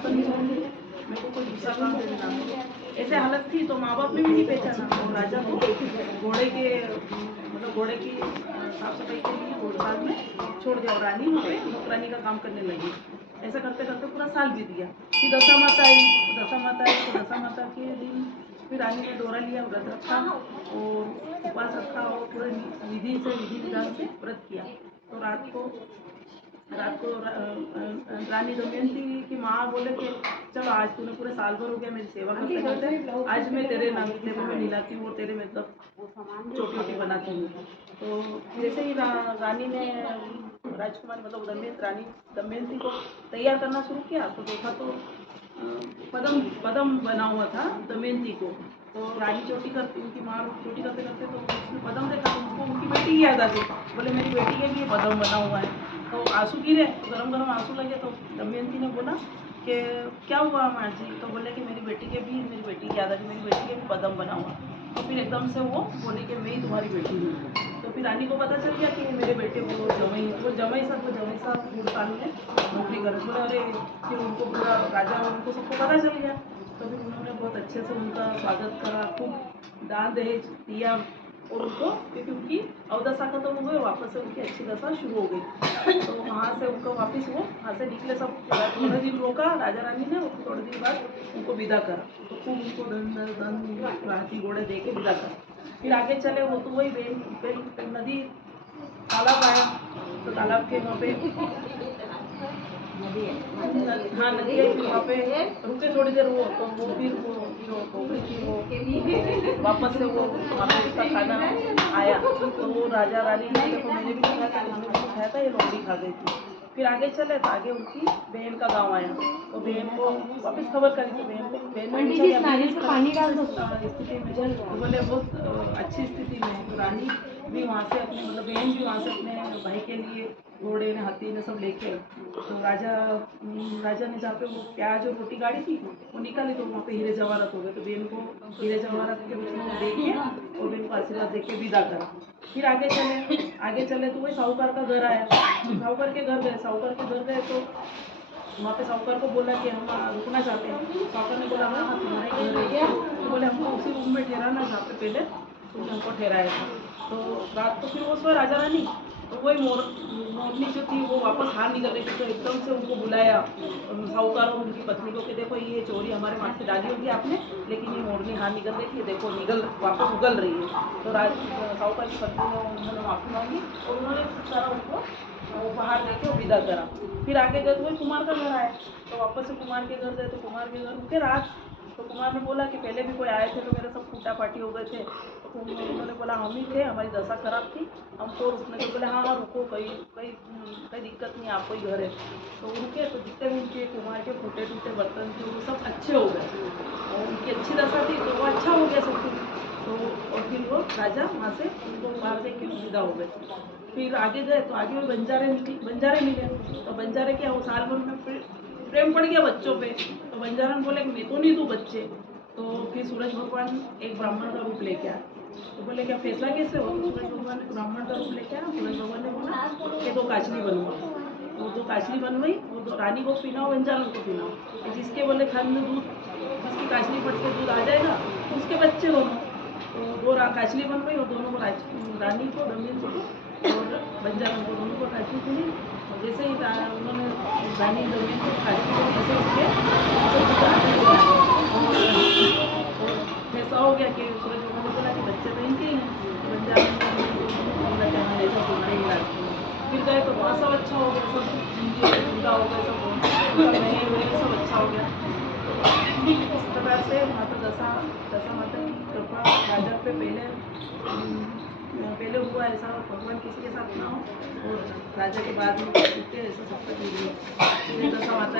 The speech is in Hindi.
बर्तन नहीं होंगे, मेरे को कोई दूसरा काम दे देना। ऐसे हालत थी तो माँ बाप ने भी नहीं पहचाना। तो राजा को घोड़े के मतलब घोड़े की साफ सफाई के लिए 2 साल में छोड़ दिया और रानी वहाँ पे नौकरानी का काम करने लगी। ऐसा करते करते पूरा साल बीत गया। फिर दशा माता आई तो दशा माता के दिन फिर रानी ने दौरा लिया, व्रत रखा और उपवास रखा और पूरे विधि विधान से व्रत किया। तो रात को रानी दमयंती की माँ बोले कि चलो आज तूने पूरे साल भर हो गया मेरी सेवा करते करते, आज मैं तेरे तेरे में मिलाती हूँ और तेरे मतलब चोटी बनाती हूँ। तो जैसे ही रानी ने राजकुमारी मतलब रानी दमयंती को तैयार करना शुरू किया तो देखा तो पदम बना हुआ था दमयंती को। तो रानी चोटी करती उनकी माँ चोटी करते करते तो उसने पदम देखा तो उनको उनकी बेटी की याद आ गई। बोले मेरी बेटी के भी पदम बना हुआ है। तो आंसू गिरे, गरम गरम आंसू लगे। तो दमयंती ने बोला कि क्या हुआ माँ जी? तो बोले कि मेरी बेटी की याद आ गई, मेरी बेटी के भी पदम बना हुआ। तो फिर एकदम से वो बोली कि मैं ही तुम्हारी बेटी हूँ। तो फिर रानी को पता चल गया कि मेरे बेटे को जमाई साहब 2 साल में नौकरी कर। बोले अरे, फिर उनको पूरा राजा उनको सबको पता चल गया। तो फिर उन्होंने बहुत अच्छे से उनका स्वागत करा, खूब दान दहेज दिया और उनको क्योंकि उनकी अवदशा खत्म हो गई, वापस से उनकी अच्छी दशा शुरू हो गई। तो वहाँ से उनको वापस वो वहाँ से निकले। सब थोड़े दिन रोका राजा रानी ने और थोड़े दिन बाद उनको विदा करा। तो खूब उनको धन हाथी घोड़े दे के विदा करा। फिर आगे चले वो तो वही बेल नदी तालाब आया। तो तालाब के वहाँ पे नदी है, हाँ नदी है। फिर वहाँ पे रुके थोड़ी देर वो तो वो फिर वो जो टोकरी थी वो वापस से वो वहाँ पे उसका खाना आया। तो वो राजा रानी ने देखो मैंने भी खाया था, मैंने भी खाया था, ये लोग भी खा गई थी। फिर आगे चले तो आगे उनकी बहन का गांव आया। तो बहन को वापस खबर करी तो बहन पानी डाल दो स्थिति में बोले बहुत अच्छी स्थिति में। तो रानी भी वहाँ से अपने मतलब बहन भी वहाँ से अपने भाई के लिए घोड़े ने हाथी ने सब लेके तो राजा ने जहाँ पे वो प्याज और रोटी गाड़ी थी वो निकाली तो वहाँ पे हीरे जवाहरात हो गए। तो बहन को हीरे जवाहरात के रूप में दे के और बहन को आशीर्वाद दे के विदा करा। फिर आगे चले तो वही साहूकार का घर आया। साहूकार के घर गए तो वहाँ पे साहूकार को बोला कि हम रुकना चाहते हैं। साहूकार ने बोला हाँ तुम्हारा ही घर है। तो बोले हमको उसी रूम में ठहराना जहाँ पे पहले तुमने हमको ठहराया था। तो रात को फिर वो सो राजा रानी। तो वही मोरनी जो थी वो वापस हार निकल रही थी। तो एकदम से उनको बुलाया साहूकार और उनकी पत्नी को कि देखो ये चोरी हमारे माथे से डाली होगी आपने, लेकिन ये मोरनी हार निकल रही थी, देखो वापस उगल रही है। तो साहूकार की पत्नी ने उन्होंने माफ़ी मांगी और उन्होंने सारा उनको उपहार देके विदा करा। फिर आगे गए तो वही कुमार का घर आया। तो वापस से कुमार के घर गए तो कुमार के घर रुके रात। तो कुमार ने बोला कि पहले भी कोई आए थे तो मेरे सब फूटा पाटी हो गए थे। तो उन्होंने बोला हम ही थे, हमारी दशा खराब थी, हमको रुकने को। बोले हाँ रुको, कोई दिक्कत नहीं, आपको ही घर है। तो रुके तो जितने भी उनके कुमार के फूटे टूटे बर्तन थे वो सब अच्छे हो गए और उनकी अच्छी दशा थी तो वो अच्छा हो गया सब कुछ। तो और फिर वो राजा वहाँ से उनको मार दे के विदा हो गए। फिर आगे गए तो आगे बंजारे मिले। तो बंजारे क्या वो साल भर में प्रेम पड़ गया बच्चों पे। तो बंजारा ने बोले कि मैं तो नहीं दूँ बच्चे। तो फिर सूरज भगवान एक ब्राह्मण का रूप लेके आया। तो बोले क्या फैसला कैसे हो? तो सूरज भगवान ने ब्राह्मण का रूप लेके आया। सूरज भगवान ने बोला कि 2 काचली बनवाओ। तो 2 काचली बनवाई। वो रानी को पीनाओ, बंजारों को पीनाओ। जिसके बोले खान में दूध जिसकी काचली फट से दूध आ जाएगा उसके बच्चे दोनों। तो 2 काचली बनवाई और दोनों को रानी को दमयंती को और बंजारों को दोनों को काचली खुली। और जैसे ही उन्होंने रानी दमयंती को काचली खुली ऐसे उनके ऐसा हो गया कि सूरज भगवान ने बोला कि बच्चे तो इनके ही हैं। बंजारों ने बोला कि हाँ ऐसा तुम्हारे ही राज। फिर गए तो बहुत सब अच्छा हो गया, सब जिंदा हो गए, सब सब अच्छा हो गया। इस प्रकार से माता दशा माता की कृपा राजा पे पहले हुआ ऐसा भगवान किसी के साथ ना हो और राजा के बाद में ऐसा सब कुछ दशा माता